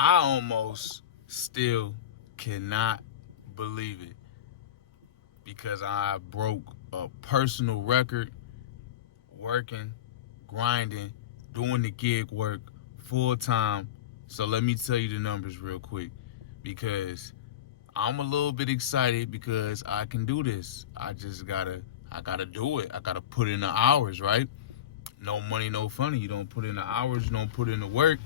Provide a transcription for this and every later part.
I almost still cannot believe it because I broke a personal record working, grinding, doing the gig work full time. So let me tell you the numbers real quick because I'm a little bit excited because I can do this. I gotta do it. I gotta put in the hours, right? No money, no funny. You don't put in the hours, you don't put in the work.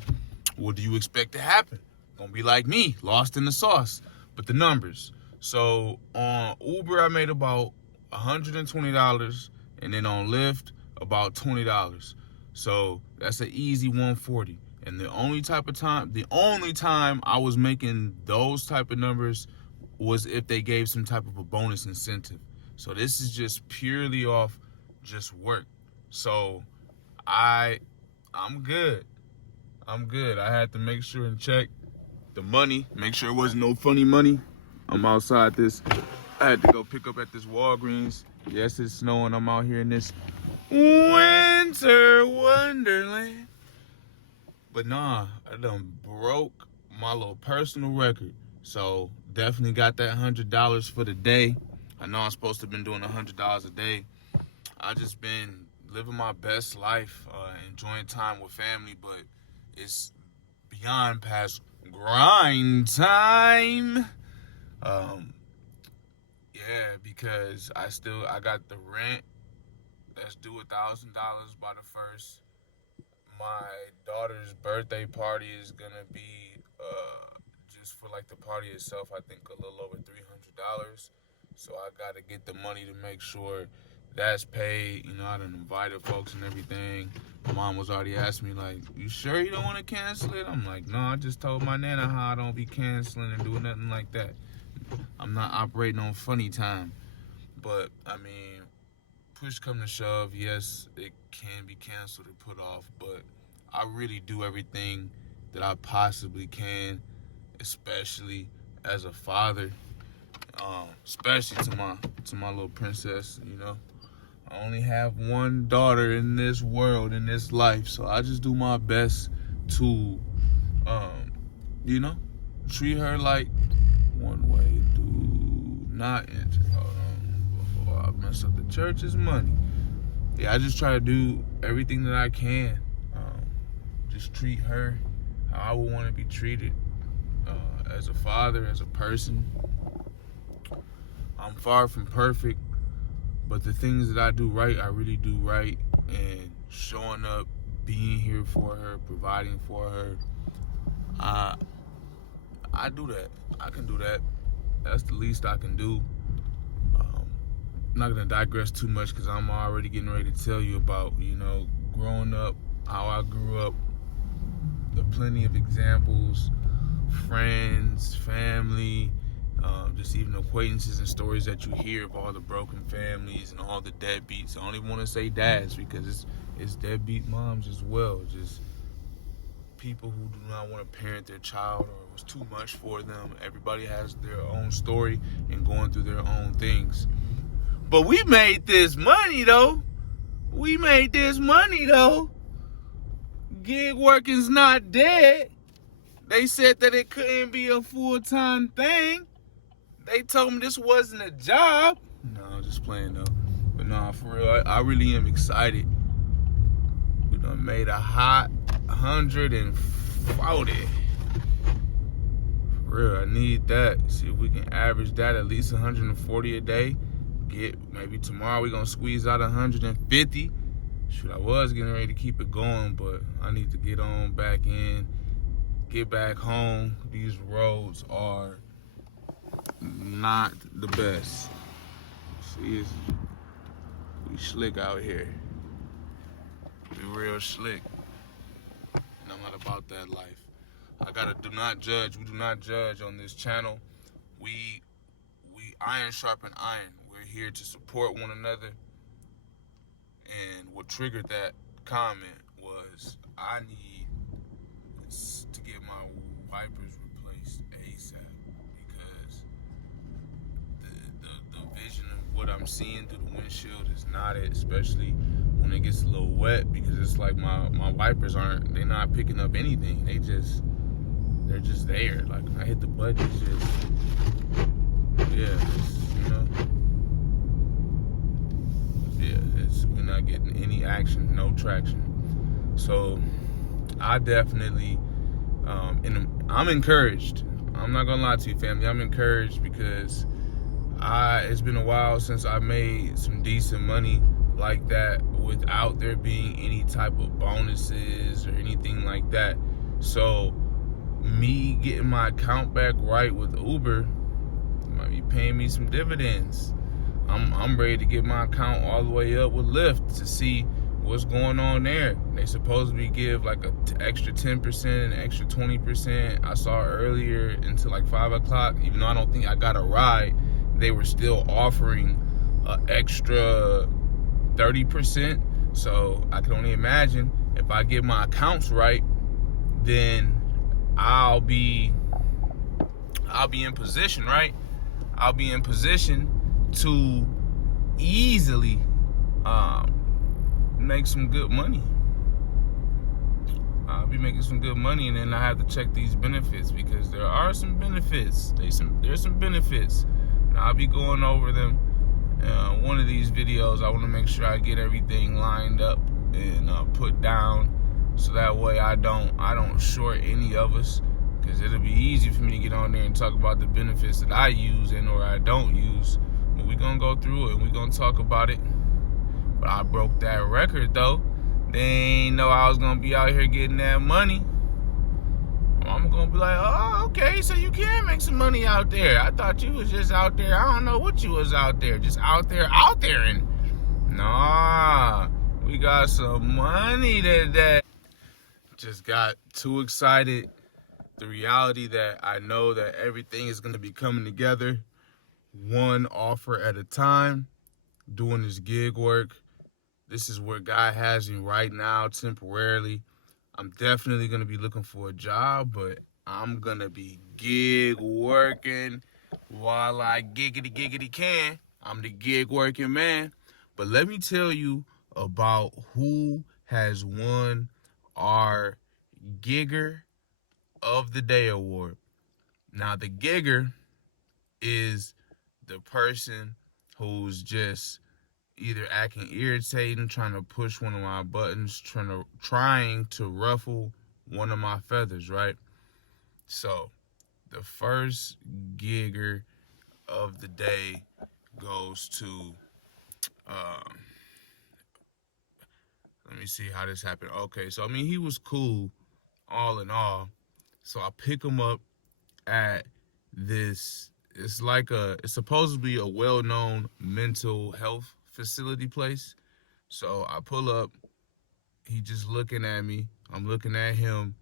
What do you expect to happen? Gonna be like me, lost in the sauce. But the numbers. So on Uber, I made about $120, and then on Lyft, about $20. So that's an easy 140. And the only time I was making those type of numbers was if they gave some type of a bonus incentive. So this is just purely off just work. So I I'm good. I'm good. I had to make sure and check the money, make sure it wasn't no funny money. I'm outside this. I had to go pick up at this Walgreens. Yes, it's snowing. I'm out here in this winter wonderland. But nah, I done broke my little personal record. So definitely got that $100 for the day. I know I'm supposed to have been doing $100 a day. I just been living my best life, enjoying time with family, but it's beyond past grind time. Um, yeah, because I got the rent that's due $1,000 by the first. My daughter's birthday party is gonna be just for like the party itself. I think a little over $300. So I gotta get the money to make sure that's paid. You know, I done invited folks and everything. My mom was already asking me like, "You sure you don't want to cancel it?" I'm like, "No, I just told my nana how I don't be canceling and doing nothing like that. I'm not operating on funny time." But I mean, push come to shove, yes, it can be canceled or put off, but I really do everything that I possibly can, especially as a father, especially to my little princess. You know, I only have one daughter in this world, in this life, so I just do my best to, you know, treat her like one way. Do not enter. Hold on, before I mess up the church's money. Yeah, I just try to do everything that I can. Just treat her how I would want to be treated as a father, as a person. I'm far from perfect, but the things that I do right, I really do right. And showing up, being here for her, providing for her, I do that. I can do that. That's the least I can do. I'm not gonna digress too much because I'm already getting ready to tell you about, you know, growing up, how I grew up, the plenty of examples, friends, family, just even acquaintances and stories that you hear of all the broken families and all the deadbeats. I don't even want to say dads because it's deadbeat moms as well. Just people who do not want to parent their child or it was too much for them. Everybody has their own story and going through their own things. But we made this money though. Gig working's not dead. They said that it couldn't be a full-time thing. They told me this wasn't a job. No, I'm just playing though. But no, for real, I really am excited. We done made a hot 140. For real, I need that. See if we can average that at least 140 a day. Maybe tomorrow we gonna squeeze out 150. Shoot, I was getting ready to keep it going, but I need to get on back in, get back home. These roads are not the best. See, we slick out here. We real slick. And I'm not about that life. I gotta do not judge. We do not judge on this channel. We iron sharpen iron. We're here to support one another. And what triggered that comment was I need to get my wipers replaced ASAP because the vision of what I'm seeing through the windshield is not it, especially when it gets a little wet because it's like my wipers they're not picking up anything. They're just there. Like when I hit the button, it's just you know, we're not getting any action, no traction. So I definitely, I'm encouraged. I'm not gonna lie to you, family. I'm encouraged because it's been a while since I made some decent money like that without there being any type of bonuses or anything like that. So me getting my account back right with Uber might be paying me some dividends. I'm ready to get my account all the way up with Lyft to see what's going on there. They supposedly give like a extra 10%, extra 20%. I saw earlier until like 5 o'clock. Even though I don't think I got a ride, they were still offering an extra 30%. So I can only imagine if I get my accounts right, then I'll be in position, right? I'll be in position to easily make some good money. I'll be making some good money, and then I have to check these benefits because there are some benefits. There's some benefits, and I'll be going over them. One of these videos, I want to make sure I get everything lined up and put down, so that way I don't short any of us. Because it'll be easy for me to get on there and talk about the benefits that I use and or I don't use. But we're going to go through it and we're going to talk about it. But I broke that record, though. They ain't know I was going to be out here getting that money. I'm going to be like, oh, okay, so you can make some money out there. I thought you was just out there. I don't know what you was out there. Just out there. And nah, we got some money today. Just got too excited. The reality that I know that everything is going to be coming together one offer at a time, doing this gig work. This is where God has me right now temporarily. I'm definitely going to be looking for a job, but I'm going to be gig working while I giggity can. I'm the gig working man. But let me tell you about who has won our Gigger of the Day award. Now, the gigger is the person who's just either acting irritating, trying to push one of my buttons, trying to ruffle one of my feathers, right? So, the first gigger of the day goes to, let me see how this happened. Okay, so I mean, he was cool, all in all. So I pick him up at this, it's supposed to be a well-known mental health facility place. So I pull up, he just looking at me, I'm looking at him.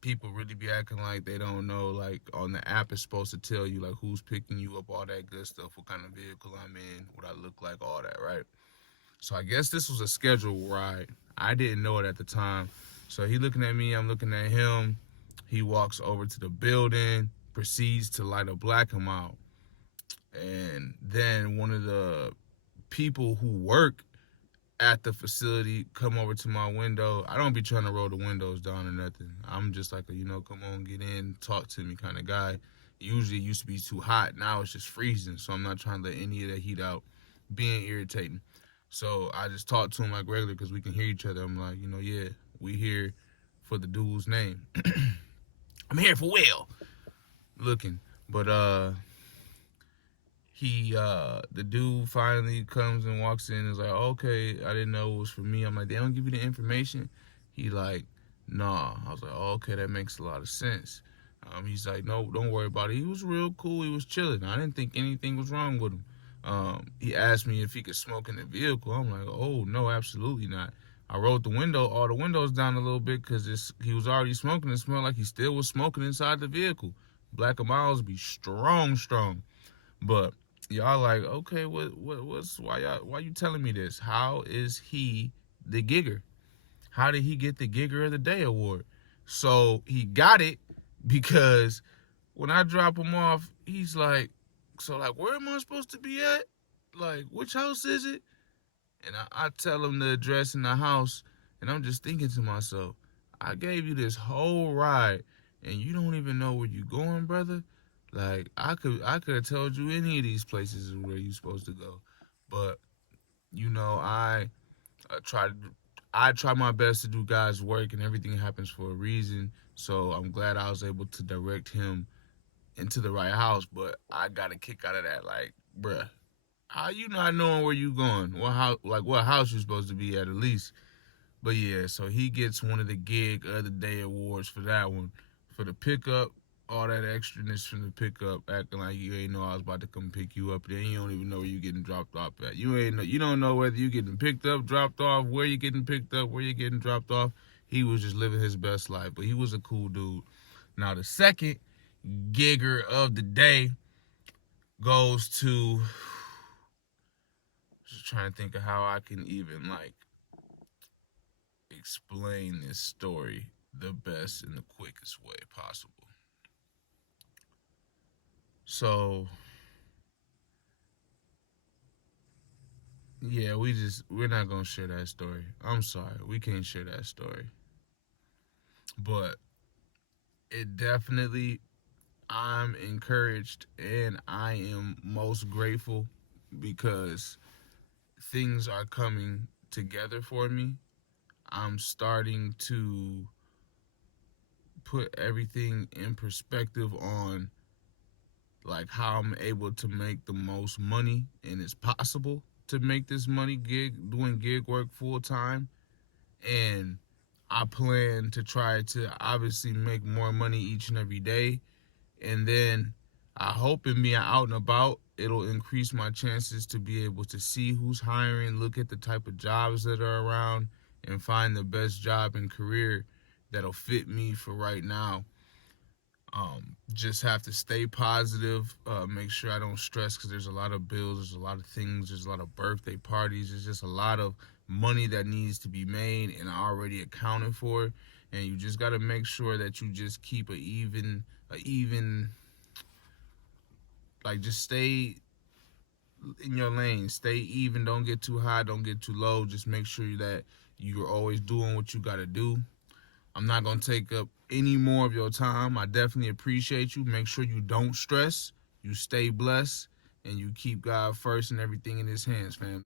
People really be acting like they don't know, like on the app it's supposed to tell you like who's picking you up, all that good stuff, what kind of vehicle I'm in, what I look like, all that, right? So I guess this was a scheduled ride. I didn't know it at the time. So he looking at me, I'm looking at him. He walks over to the building, proceeds to light a black him out. And then one of the people who work at the facility come over to my window. I don't be trying to roll the windows down or nothing. I'm just like come on, get in, talk to me kind of guy. Usually it used to be too hot. Now it's just freezing. So I'm not trying to let any of that heat out, being irritating. So I just talk to him like regular because we can hear each other. I'm like, yeah, we here for the dude's name. I'm here for Will. Looking. But the dude finally comes and walks in and is like, okay, I didn't know it was for me. I'm like, they don't give you the information? He like, nah. I was like, oh, okay, that makes a lot of sense. He's like, no, don't worry about it. He was real cool. He was chilling. I didn't think anything was wrong with him. He asked me if he could smoke in the vehicle. I'm like, oh, no, absolutely not. I rolled all the windows down a little bit because he was already smoking. It smelled like he still was smoking inside the vehicle. Black and Miles be strong. But y'all like, okay, why you telling me this? How is he the gigger? How did he get the Gigger of the Day award? So he got it because when I drop him off, he's like, so like, where am I supposed to be at? Like, which house is it? And I tell him the address in the house, and I'm just thinking to myself, I gave you this whole ride, and you don't even know where where you going, brother? Like I could have told you any of these places is where you supposed to go, but I try to I try my best to do God's work, and everything happens for a reason. So I'm glad I was able to direct him into the right house. But I got a kick out of that, like, bruh, how you not knowing where you going? What house you supposed to be at least? But yeah, so he gets one of the gig of the day awards for that one, for the pickup. All that extraness from the pickup, acting like you ain't know I was about to come pick you up. Then you don't even know where you getting dropped off at. You don't know whether you getting picked up, dropped off, where you getting picked up, where you getting dropped off. He was just living his best life, but he was a cool dude. Now the second gigger of the day goes to, just trying to think of how I can even like explain this story the best and the quickest way possible. So yeah, we're not gonna share that story. I'm sorry, we can't share that story. But it definitely, I'm encouraged and I am most grateful because things are coming together for me. I'm starting to put everything in perspective on like how I'm able to make the most money, and it's possible to make this money doing gig work full time. And I plan to try to obviously make more money each and every day, and then I hope in being out and about it'll increase my chances to be able to see who's hiring, look at the type of jobs that are around, and find the best job and career that'll fit me for right now. Just have to stay positive, make sure I don't stress because there's a lot of bills, there's a lot of things, there's a lot of birthday parties, there's just a lot of money that needs to be made and already accounted for. And you just got to make sure that you just keep a even, like, just stay in your lane, stay even, don't get too high, don't get too low. Just make sure that you're always doing what you got to do. I'm not going to take up any more of your time. I definitely appreciate you. Make sure you don't stress, you stay blessed, and you keep God first and everything in his hands, fam.